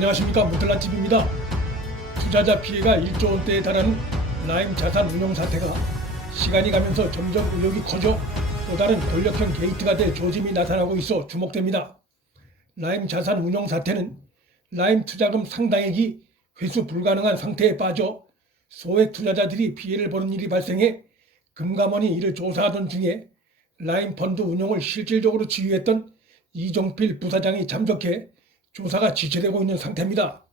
안녕하십니까, 무틀란TV입니다. 투자자 피해가 1조 원대에 달하는 라임 자산 운용 사태가 시간이 가면서 점점 의혹이 커져 또 다른 권력형 게이트가 될 조짐이 나타나고 있어 주목됩니다. 라임 자산 운용 사태는 라임 투자금 상당액이 회수 불가능한 상태에 빠져 소액 투자자들이 피해를 보는 일이 발생해 금감원이 이를 조사하던 중에 라임 펀드 운용을 실질적으로 지휘했던 이종필 부사장이 잠적해 조사가 지체되고 있는 상태입니다.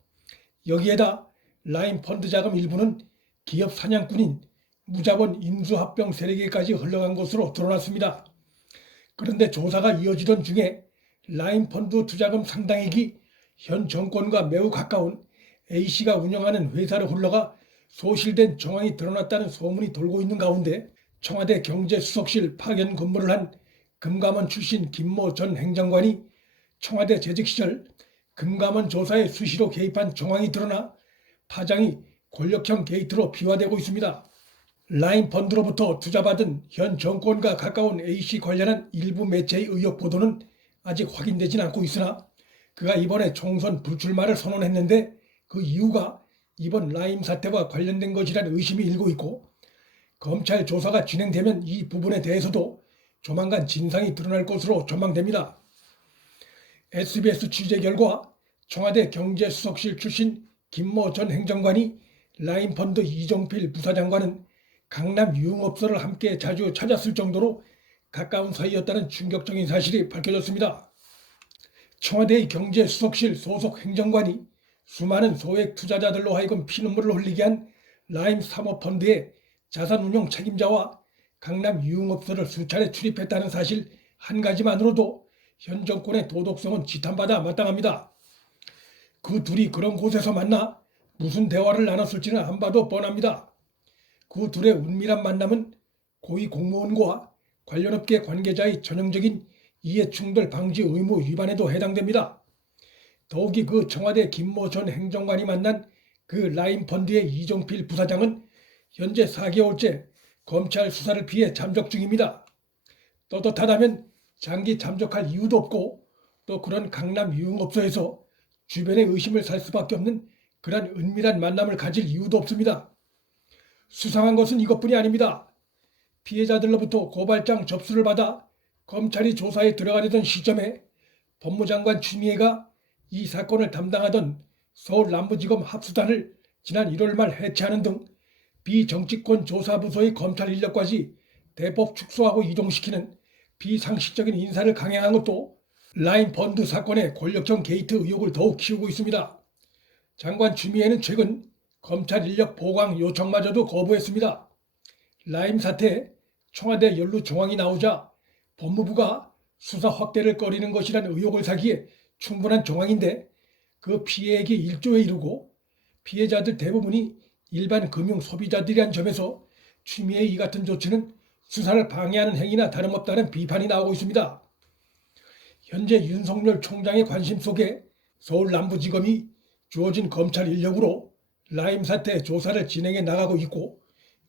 여기에다 라임 펀드 자금 일부는 기업 사냥꾼인 무자본 인수합병 세력에까지 흘러간 것으로 드러났습니다. 그런데 조사가 이어지던 중에 라임 펀드 투자금 상당액이 현 정권과 매우 가까운 A씨가 운영하는 회사로 흘러가 소실된 정황이 드러났다는 소문이 돌고 있는 가운데 청와대 경제수석실 파견 근무를 한 금감원 출신 김모 전 행정관이 청와대 재직 시절 금감원 조사에 수시로 개입한 정황이 드러나 파장이 권력형 게이트로 비화되고 있습니다. 라임 펀드로부터 투자받은 현 정권과 가까운 A씨 관련한 일부 매체의 의혹 보도는 아직 확인되진 않고 있으나 그가 이번에 총선 불출마를 선언했는데 그 이유가 이번 라임 사태와 관련된 것이라는 의심이 일고 있고, 검찰 조사가 진행되면 이 부분에 대해서도 조만간 진상이 드러날 것으로 전망됩니다. SBS 취재 결과 청와대 경제수석실 출신 김모 전 행정관이 라임 펀드 이종필 부사장과는 강남 유흥업소를 함께 자주 찾았을 정도로 가까운 사이였다는 충격적인 사실이 밝혀졌습니다. 청와대의 경제수석실 소속 행정관이 수많은 소액 투자자들로 하여금 피눈물을 흘리게 한 라임 사모펀드의 자산운용 책임자와 강남 유흥업소를 수차례 출입했다는 사실 한 가지만으로도 현 정권의 도덕성은 지탄받아 마땅합니다. 그 둘이 그런 곳에서 만나 무슨 대화를 나눴을지는 안 봐도 뻔합니다. 그 둘의 은밀한 만남은 고위 공무원과 관련 업계 관계자의 전형적인 이해충돌 방지 의무 위반에도 해당됩니다. 더욱이 그 청와대 김모 전 행정관이 만난 그 라임 펀드의 이종필 부사장은 현재 4개월째 검찰 수사를 피해 잠적 중입니다. 떳떳하다면 장기 잠적할 이유도 없고 또 그런 강남 유흥업소에서 주변의 의심을 살 수밖에 없는 그런 은밀한 만남을 가질 이유도 없습니다. 수상한 것은 이것뿐이 아닙니다. 피해자들로부터 고발장 접수를 받아 검찰이 조사에 들어가려던 시점에 법무장관 추미애가 이 사건을 담당하던 서울 남부지검 합수단을 지난 1월 말 해체하는 등 비정치권 조사부서의 검찰 인력까지 대폭 축소하고 이동시키는 비상식적인 인사를 강행한 것도 라임 펀드 사건의 권력형 게이트 의혹을 더욱 키우고 있습니다. 장관 추미애는 최근 검찰 인력 보강 요청마저도 거부했습니다. 라임 사태에 청와대 연루 정황이 나오자 법무부가 수사 확대를 꺼리는 것이란 의혹을 사기에 충분한 정황인데 그 피해액이 1조에 이르고 피해자들 대부분이 일반 금융 소비자들이란 점에서 추미애의 이 같은 조치는 수사를 방해하는 행위나 다름없다는 비판이 나오고 있습니다. 현재 윤석열 총장의 관심 속에 서울 남부지검이 주어진 검찰 인력으로 라임 사태 조사를 진행해 나가고 있고,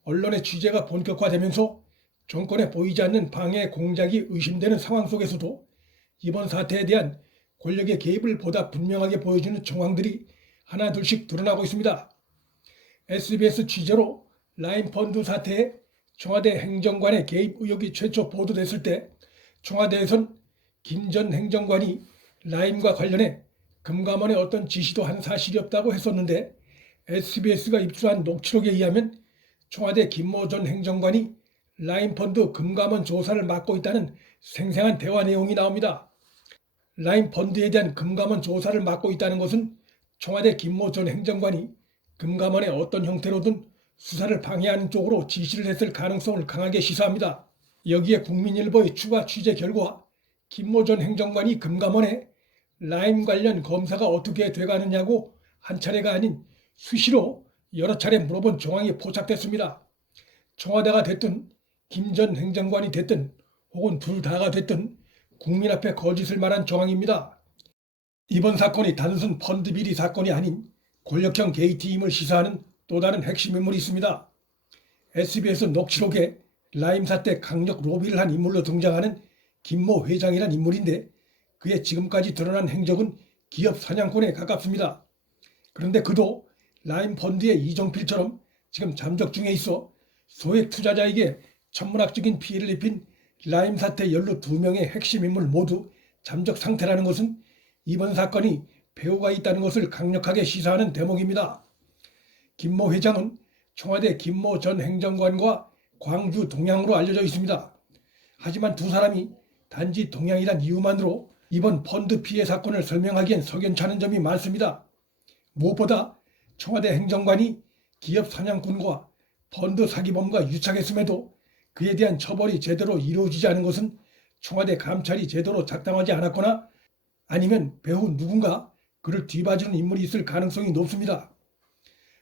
언론의 취재가 본격화되면서 정권에 보이지 않는 방해 공작이 의심되는 상황 속에서도 이번 사태에 대한 권력의 개입을 보다 분명하게 보여주는 정황들이 하나둘씩 드러나고 있습니다. SBS 취재로 라임 펀드 사태에 청와대 행정관의 개입 의혹이 최초 보도됐을 때 청와대에선 김 전 행정관이 라임과 관련해 금감원에 어떤 지시도 한 사실이 없다고 했었는데, SBS가 입수한 녹취록에 의하면 청와대 김모 전 행정관이 라임 펀드 금감원 조사를 맡고 있다는 생생한 대화 내용이 나옵니다. 라임 펀드에 대한 금감원 조사를 맡고 있다는 것은 청와대 김모 전 행정관이 금감원의 어떤 형태로든 수사를 방해하는 쪽으로 지시를 했을 가능성을 강하게 시사합니다. 여기에 국민일보의 추가 취재 결과 김모 전 행정관이 금감원에 라임 관련 검사가 어떻게 돼가느냐고 한 차례가 아닌 수시로 여러 차례 물어본 정황이 포착됐습니다. 청와대가 됐든 김 전 행정관이 됐든 혹은 둘 다가 됐든 국민 앞에 거짓을 말한 정황입니다. 이번 사건이 단순 펀드 비리 사건이 아닌 권력형 게이트임을 시사하는 또 다른 핵심 인물이 있습니다. SBS 녹취록에 라임 사태 강력 로비를 한 인물로 등장하는 김모 회장이란 인물인데 그의 지금까지 드러난 행적은 기업 사냥꾼에 가깝습니다. 그런데 그도 라임 펀드의 이정필처럼 지금 잠적 중에 있어 소액 투자자에게 천문학적인 피해를 입힌 라임 사태 연루 2명의 핵심 인물 모두 잠적 상태라는 것은 이번 사건이 배후가 있다는 것을 강력하게 시사하는 대목입니다. 김모 회장은 청와대 김모 전 행정관과 광주 동양으로 알려져 있습니다. 하지만 두 사람이 단지 동양이란 이유만으로 이번 펀드 피해 사건을 설명하기엔 석연찮은 점이 많습니다. 무엇보다 청와대 행정관이 기업 사냥꾼과 펀드 사기범과 유착했음에도 그에 대한 처벌이 제대로 이루어지지 않은 것은 청와대 감찰이 제대로 작동하지 않았거나 아니면 배후 누군가 그를 뒤바지는 인물이 있을 가능성이 높습니다.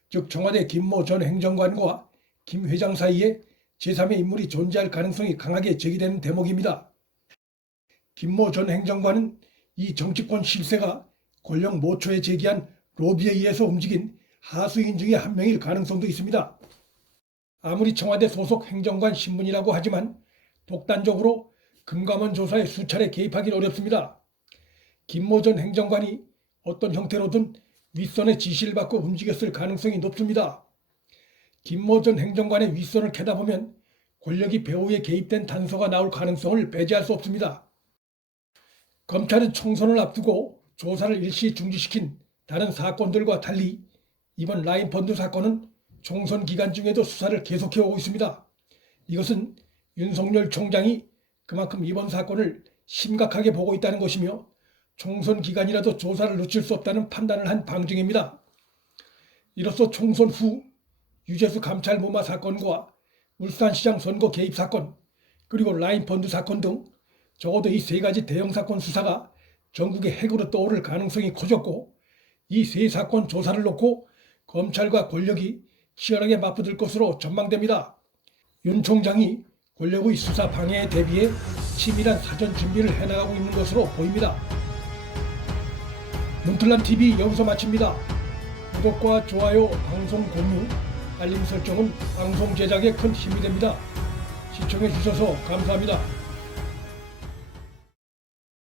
즉 청와대 김모 전 행정관과 김 회장 사이에 제3의 인물이 존재할 가능성이 강하게 제기되는 대목입니다. 김모 전 행정관은 이 정치권 실세가 권력 모초에 제기한 로비에 의해서 움직인 하수인 중에 한 명일 가능성도 있습니다. 아무리 청와대 소속 행정관 신분이라고 하지만 독단적으로 금감원 조사에 수차례 개입하기는 어렵습니다. 김모 전 행정관이 어떤 형태로든 윗선의 지시를 받고 움직였을 가능성이 높습니다. 김모 전 행정관의 윗선을 캐다 보면 권력이 배후에 개입된 단서가 나올 가능성을 배제할 수 없습니다. 검찰은 총선을 앞두고 조사를 일시 중지시킨 다른 사건들과 달리 이번 라임 펀드 사건은 총선 기간 중에도 수사를 계속해오고 있습니다. 이것은 윤석열 총장이 그만큼 이번 사건을 심각하게 보고 있다는 것이며 총선 기간이라도 조사를 놓칠 수 없다는 판단을 한 방증입니다. 이로써 총선 후 유재수 감찰 무마 사건과 울산시장 선거 개입 사건 그리고 라임 펀드 사건 등 적어도 이 세 가지 대형 사건 수사가 전국의 핵으로 떠오를 가능성이 커졌고 이 세 사건 조사를 놓고 검찰과 권력이 치열하게 맞붙을 것으로 전망됩니다. 윤 총장이 권력의 수사 방해에 대비해 치밀한 사전 준비를 해나가고 있는 것으로 보입니다. 문틀란TV 여기서 마칩니다. 구독과 좋아요, 방송 공유, 알림 설정은 방송 제작에 큰 힘이 됩니다. 시청해 주셔서 감사합니다.